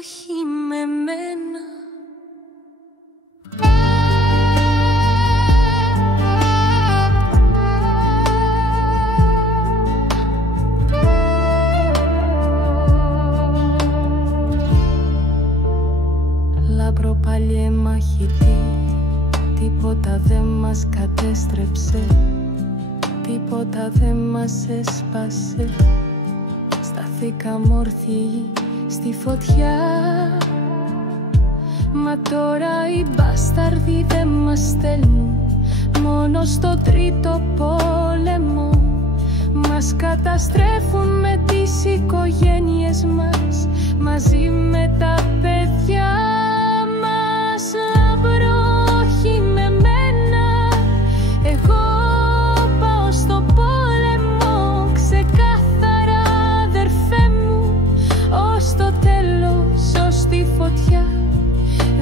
βροχή με μένα. Λαμπρό παλιέ μαχητή, τίποτα δεν μας κατέστρεψε, τίποτα δεν μας έσπασε. Σταθήκαμε όρθιοι στη φωτιά, μα τώρα οι μπάσταρδοι δεν μας στέλνουν. Μόνο στο τρίτο πόλεμο μας καταστρέφουν με τις οικογένειες μας, μαζί με τα παιδιά μας. Λαμπρόχη με μένα, εγώ πάω στο πόλεμο ξεκάθαρα αδερφέ μου, ως το τέλος, ως τη φωτιά.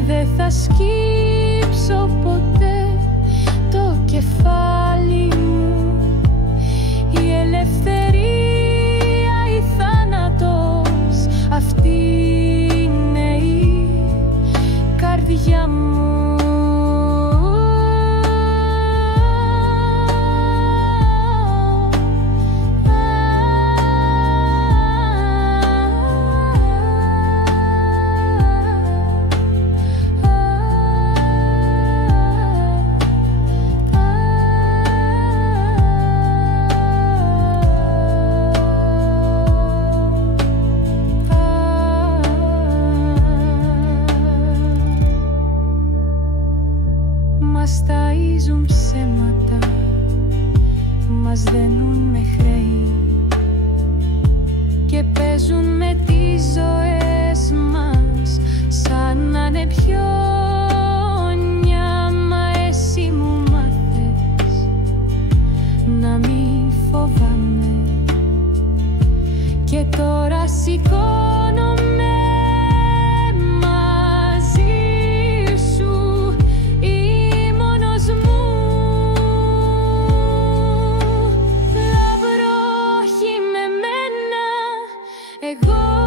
Δεν θα σκύψω ποτέ το κεφάλι μου. Η ελευθερία ή θάνατος, αυτή είναι η καρδιά μου. Μας ταΐζουν ψέματα, μας δένουν με χρέη και παίζουν με τις ζωές μας σαν να είναι πιόνια. Μα εσύ μου μάθες να μη φοβάμαι και τώρα σηκώνομαι εγώ.